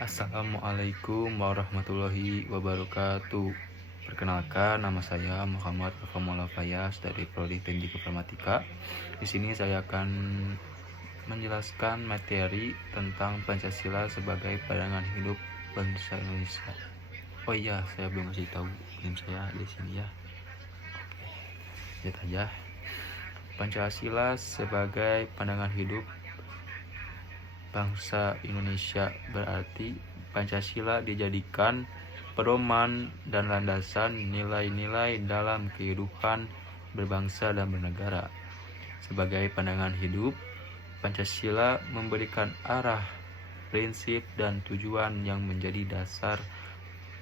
Assalamualaikum warahmatullahi wabarakatuh. Perkenalkan, nama saya Muhammad Alfa Fayas dari Prodi Teknik Informatika. Di sini saya akan menjelaskan materi tentang Pancasila sebagai pandangan hidup bangsa Indonesia. Oh iya, saya belum kasih tahu nim saya di sini ya. Lihat aja. Pancasila sebagai pandangan hidup bangsa Indonesia berarti Pancasila dijadikan pedoman dan landasan nilai-nilai dalam kehidupan berbangsa dan bernegara. Sebagai pandangan hidup, Pancasila memberikan arah, prinsip, dan tujuan yang menjadi dasar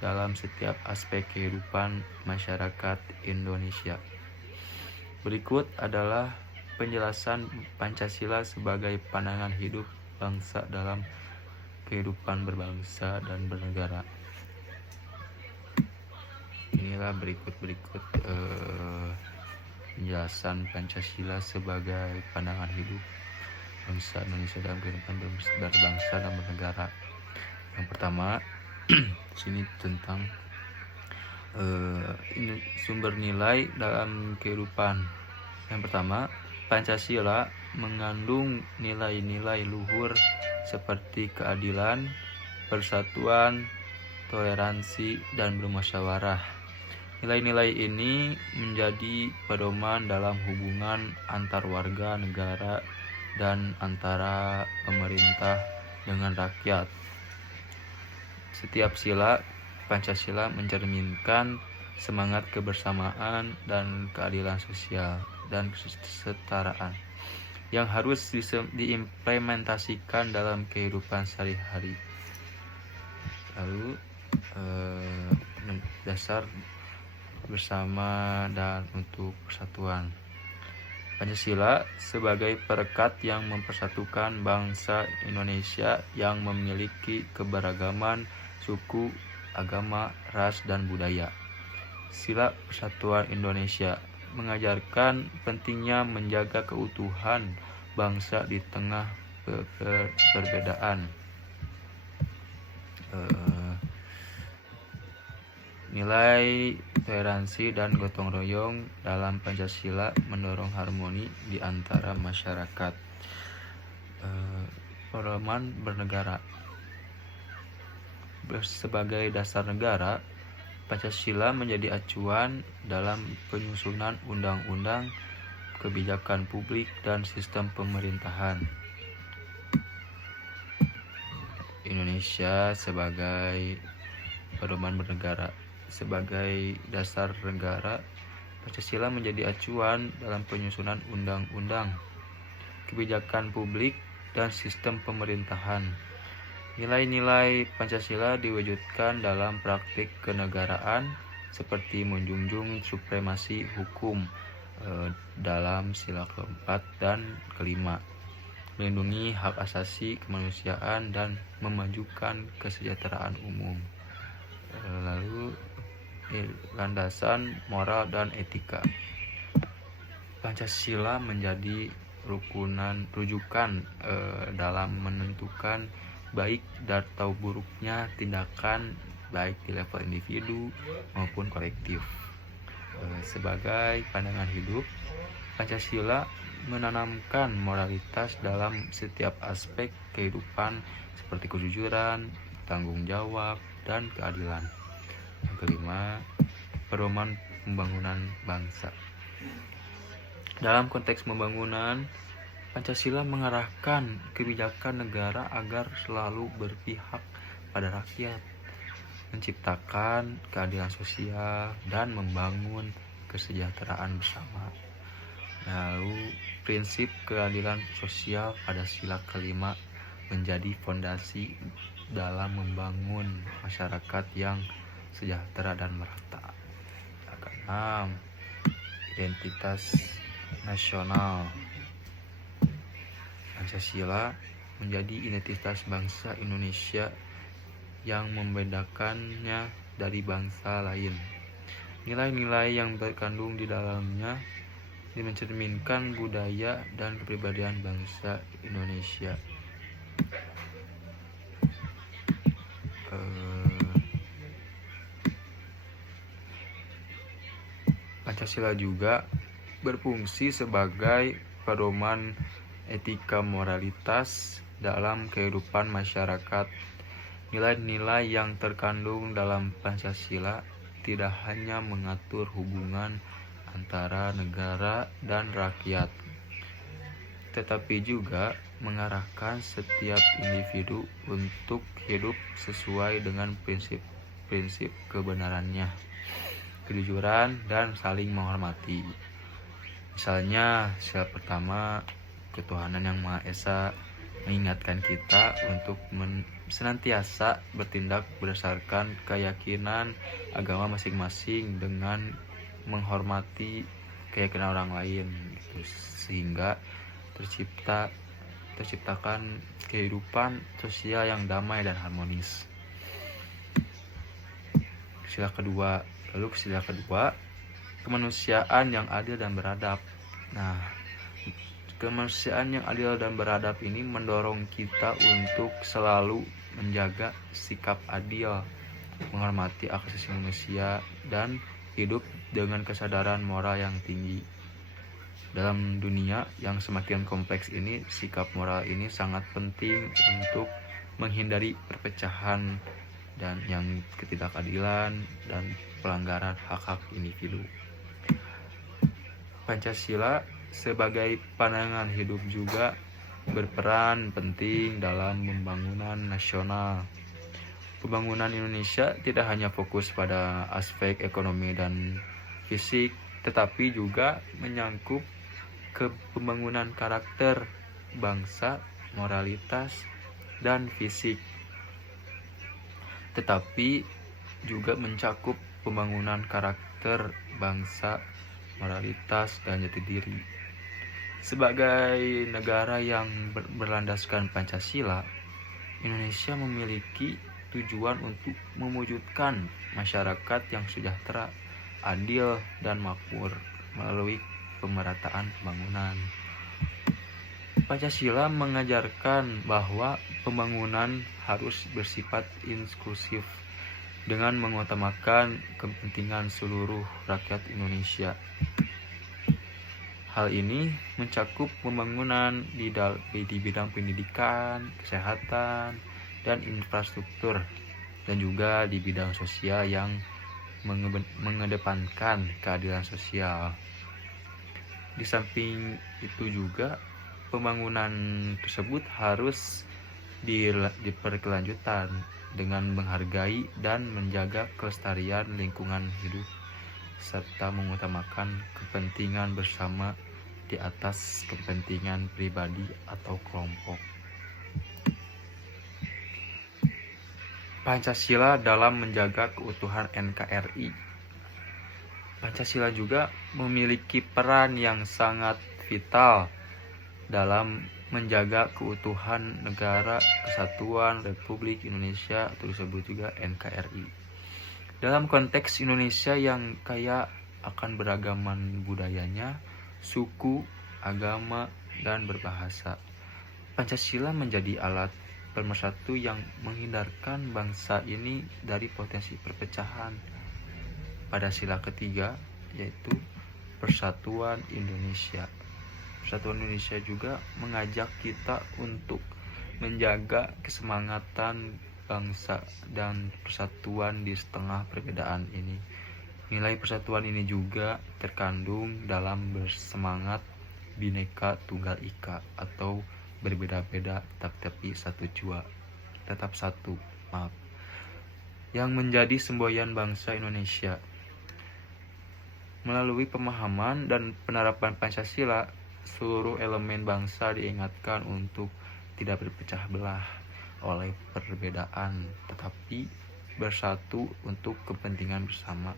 dalam setiap aspek kehidupan masyarakat Indonesia. Berikut adalah penjelasan Pancasila sebagai pandangan hidup bangsa dalam kehidupan berbangsa dan bernegara. Inilah berikut penjelasan Pancasila sebagai pandangan hidup bangsa Indonesia dalam kehidupan berbangsa dan bernegara. Yang pertama, sini tentang sumber nilai dalam kehidupan. Yang pertama, Pancasila mengandung nilai-nilai luhur seperti keadilan, persatuan, toleransi, dan bermusyawarah. Nilai-nilai ini menjadi pedoman dalam hubungan antar warga negara dan antara pemerintah dengan rakyat. Setiap sila Pancasila mencerminkan semangat kebersamaan dan keadilan sosial dan kesetaraan yang harus diimplementasikan dalam kehidupan sehari-hari. Lalu dasar bersama dan untuk persatuan. Pancasila sebagai perekat yang mempersatukan bangsa Indonesia yang memiliki keberagaman suku, agama, ras, dan budaya. Sila Persatuan Indonesia mengajarkan pentingnya menjaga keutuhan bangsa di tengah perbedaan. Nilai toleransi dan gotong royong dalam Pancasila mendorong harmoni di antara masyarakat. Pedoman bernegara. Sebagai dasar negara, Pancasila menjadi acuan dalam penyusunan undang-undang, kebijakan publik, dan sistem pemerintahan. Indonesia sebagai pedoman bernegara. Sebagai dasar negara, Pancasila menjadi acuan dalam penyusunan undang-undang, kebijakan publik, dan sistem pemerintahan. Nilai-nilai Pancasila diwujudkan dalam praktik kenegaraan seperti menjunjung supremasi hukum dalam sila keempat dan kelima, melindungi hak asasi kemanusiaan dan memajukan kesejahteraan umum. Lalu landasan moral dan etika. Pancasila menjadi rujukan dalam menentukan baik atau buruknya tindakan baik di level individu maupun kolektif. Sebagai pandangan hidup, Pancasila menanamkan moralitas dalam setiap aspek kehidupan seperti kejujuran, tanggung jawab, dan keadilan. Yang kelima, pedoman pembangunan bangsa. Dalam konteks pembangunan, Pancasila mengarahkan kebijakan negara agar selalu berpihak pada rakyat, menciptakan keadilan sosial, dan membangun kesejahteraan bersama. Lalu, prinsip keadilan sosial pada sila kelima menjadi fondasi dalam membangun masyarakat yang sejahtera dan merata. Keenam, identitas nasional. Pancasila menjadi identitas bangsa Indonesia yang membedakannya dari bangsa lain. Nilai-nilai yang terkandung di dalamnya mencerminkan budaya dan kepribadian bangsa Indonesia. Pancasila juga berfungsi sebagai pedoman etika moralitas dalam kehidupan masyarakat. Nilai-nilai yang terkandung dalam Pancasila tidak hanya mengatur hubungan antara negara dan rakyat, tetapi juga mengarahkan setiap individu untuk hidup sesuai dengan prinsip-prinsip kebenarannya, kejujuran, dan saling menghormati. Misalnya, sila pertama, ketuhanan yang Maha Esa mengingatkan kita untuk senantiasa bertindak berdasarkan keyakinan agama masing-masing dengan menghormati keyakinan orang lain, gitu, sehingga terciptakan kehidupan sosial yang damai dan harmonis. Sila kedua, kemanusiaan yang adil dan beradab. Nah, kemanusiaan yang adil dan beradab ini mendorong kita untuk selalu menjaga sikap adil, menghormati hak asasi manusia, dan hidup dengan kesadaran moral yang tinggi. Dalam dunia yang semakin kompleks ini, sikap moral ini sangat penting untuk menghindari perpecahan dan yang ketidakadilan dan pelanggaran hak-hak individu. Pancasila sebagai pandangan hidup juga berperan penting dalam pembangunan nasional. Pembangunan Indonesia tidak hanya fokus pada aspek ekonomi dan fisik, tetapi juga menyangkut ke pembangunan karakter bangsa, moralitas, dan fisik. Tetapi juga mencakup pembangunan karakter bangsa, moralitas, dan jati diri. Sebagai negara yang berlandaskan Pancasila, Indonesia memiliki tujuan untuk mewujudkan masyarakat yang sejahtera, adil, dan makmur melalui pemerataan pembangunan. Pancasila mengajarkan bahwa pembangunan harus bersifat inklusif dengan mengutamakan kepentingan seluruh rakyat Indonesia. Hal ini mencakup pembangunan di bidang pendidikan, kesehatan, dan infrastruktur, dan juga di bidang sosial yang mengedepankan keadilan sosial. Di samping itu juga pembangunan tersebut harus diperkelanjutan dengan menghargai dan menjaga kelestarian lingkungan hidup serta mengutamakan kepentingan bersama di atas kepentingan pribadi atau kelompok. Pancasila dalam menjaga keutuhan NKRI. Pancasila juga memiliki peran yang sangat vital dalam menjaga keutuhan negara kesatuan Republik Indonesia atau disebut juga NKRI. Dalam konteks Indonesia yang kaya akan beragaman budayanya, suku, agama, dan berbahasa, Pancasila menjadi alat pemersatu yang menghindarkan bangsa ini dari potensi perpecahan. Pada sila ketiga, yaitu Persatuan Indonesia. Persatuan Indonesia juga mengajak kita untuk menjaga kesemangatan bangsa dan persatuan di setengah perbedaan ini. Nilai persatuan ini juga terkandung dalam bersemangat Bhinneka Tunggal Ika atau berbeda-beda tapi tetap satu, yang menjadi semboyan bangsa Indonesia. Melalui pemahaman dan penerapan Pancasila, seluruh elemen bangsa diingatkan untuk tidak berpecah belah oleh perbedaan, tetapi bersatu untuk kepentingan bersama.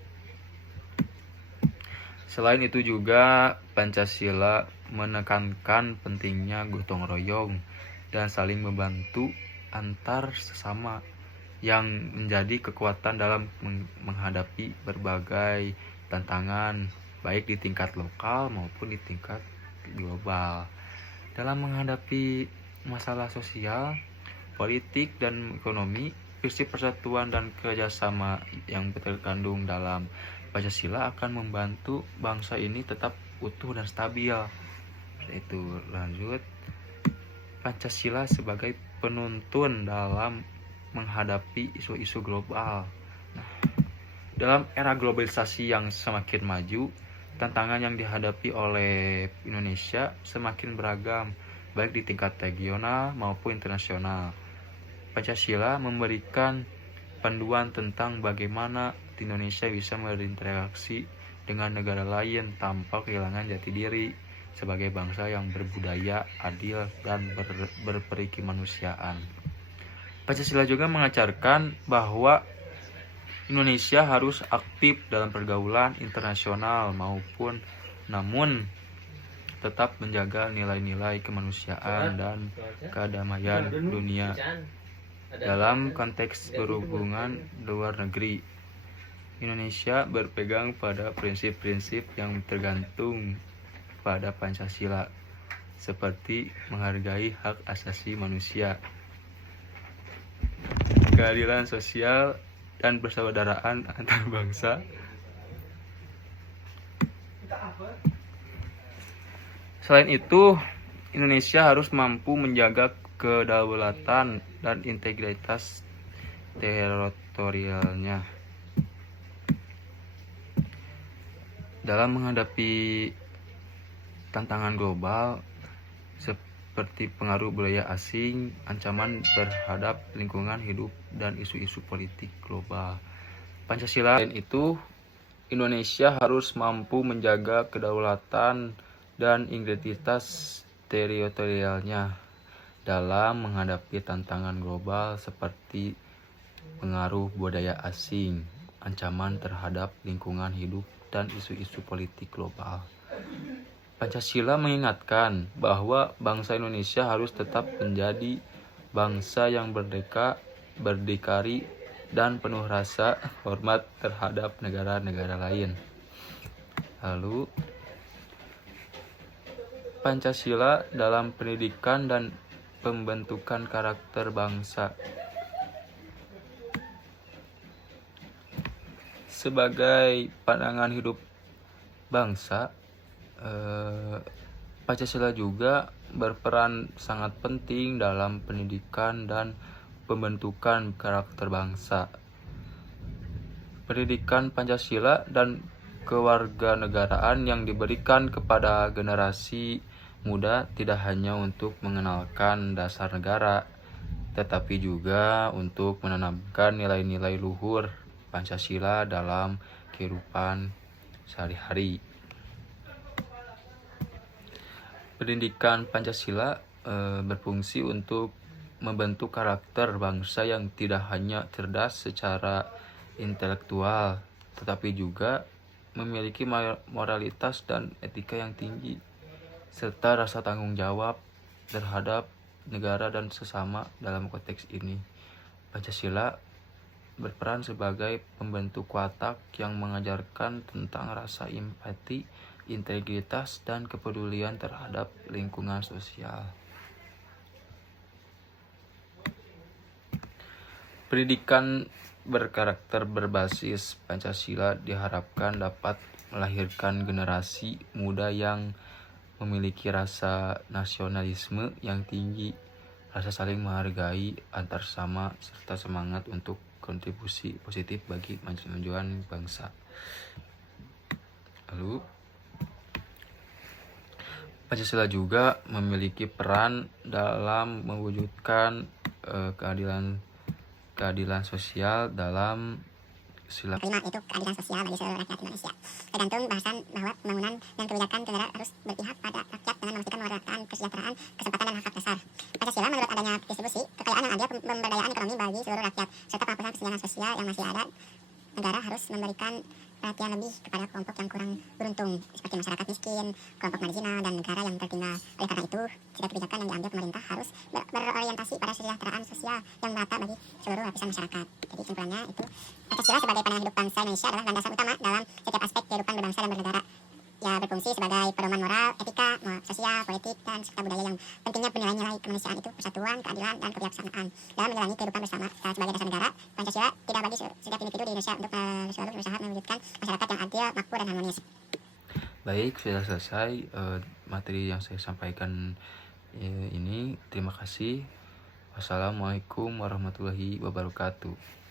Selain itu juga Pancasila menekankan pentingnya gotong royong dan saling membantu antar sesama yang menjadi kekuatan dalam menghadapi berbagai tantangan baik di tingkat lokal maupun di tingkat global. Dalam menghadapi masalah sosial, politik, dan ekonomi, prinsip persatuan dan kerjasama yang terkandung dalam Pancasila akan membantu bangsa ini tetap utuh dan stabil. Itu lanjut, Pancasila sebagai penuntun dalam menghadapi isu-isu global. Nah, dalam era globalisasi yang semakin maju, tantangan yang dihadapi oleh Indonesia semakin beragam, baik di tingkat regional maupun internasional. Pancasila memberikan panduan tentang bagaimana Indonesia bisa berinteraksi dengan negara lain tanpa kehilangan jati diri sebagai bangsa yang berbudaya, adil, dan berperiki kemanusiaan. Pancasila juga mengajarkan bahwa Indonesia harus aktif dalam pergaulan internasional namun tetap menjaga nilai-nilai kemanusiaan dan kedamaian dunia. Dalam konteks berhubungan luar negeri, Indonesia berpegang pada prinsip-prinsip yang tergantung pada Pancasila, seperti menghargai hak asasi manusia, keadilan sosial, dan persaudaraan antar bangsa. Selain itu, Indonesia harus mampu menjaga kedaulatan dan integritas teritorialnya. Dalam menghadapi tantangan global seperti pengaruh budaya asing, ancaman terhadap lingkungan hidup, dan isu-isu politik global, Pancasila. Selain itu, Indonesia harus mampu menjaga kedaulatan dan integritas teritorialnya dalam menghadapi tantangan global seperti pengaruh budaya asing, ancaman terhadap lingkungan hidup, dan isu-isu politik global. Pancasila mengingatkan bahwa bangsa Indonesia harus tetap menjadi bangsa yang merdeka, berdikari, dan penuh rasa hormat terhadap negara-negara lain. Lalu, Pancasila dalam pendidikan dan pembentukan karakter bangsa. Sebagai pandangan hidup bangsa, Pancasila juga berperan sangat penting dalam pendidikan dan pembentukan karakter bangsa. Pendidikan Pancasila dan kewarganegaraan yang diberikan kepada generasi muda tidak hanya untuk mengenalkan dasar negara, tetapi juga untuk menanamkan nilai-nilai luhur Pancasila dalam kehidupan sehari-hari. Pendidikan Pancasila berfungsi untuk membentuk karakter bangsa yang tidak hanya cerdas secara intelektual, tetapi juga memiliki moralitas dan etika yang tinggi, serta rasa tanggung jawab terhadap negara dan sesama. Dalam konteks ini, Pancasila berperan sebagai pembentuk watak yang mengajarkan tentang rasa empati, integritas, dan kepedulian terhadap lingkungan sosial. Pendidikan berkarakter berbasis Pancasila diharapkan dapat melahirkan generasi muda yang memiliki rasa nasionalisme yang tinggi, rasa saling menghargai antar sesama, serta semangat untuk kontribusi positif bagi kemajuan bangsa. Lalu, Pancasila juga memiliki peran dalam mewujudkan keadilan sosial dalam sila kelima, yaitu keadilan sosial bagi seluruh rakyat Indonesia. Tergantung bahasan bahwa pembangunan dan kebijakan negara harus berpihak pada rakyat dengan memastikan pemerataan kesejahteraan, kesempatan, dan hak dasar. Pancasila menurut adanya distribusi kekayaan yang adil, pemberdayaan ekonomi bagi seluruh rakyat, serta penghapusan kesenjangan sosial yang masih ada. Negara harus memberikan perhatian lebih kepada kelompok yang kurang beruntung, seperti masyarakat miskin, kelompok marginal, dan negara yang tertinggal. Oleh karena itu, setiap kebijakan yang diambil pemerintah harus berorientasi pada kesejahteraan sosial yang merata bagi seluruh lapisan masyarakat. Jadi kesimpulannya itu, Pancasila sebagai pandangan hidup bangsa Indonesia adalah landasan utama dalam setiap aspek kehidupan berbangsa dan bernegara. ya berfungsi sebagai pedoman moral, etika, sosial, politik, dan serta budaya yang pentingnya nilai-nilai kemanusiaan itu persatuan, keadilan, dan kebijaksanaan dalam menjalani kehidupan bersama. Sebagai dasar negara, Pancasila tidak bagi setiap individu di Indonesia untuk selalu berusaha mewujudkan masyarakat yang adil, makmur, dan harmonis. Baik, sudah selesai materi yang saya sampaikan ini. Terima kasih. Wassalamualaikum warahmatullahi wabarakatuh.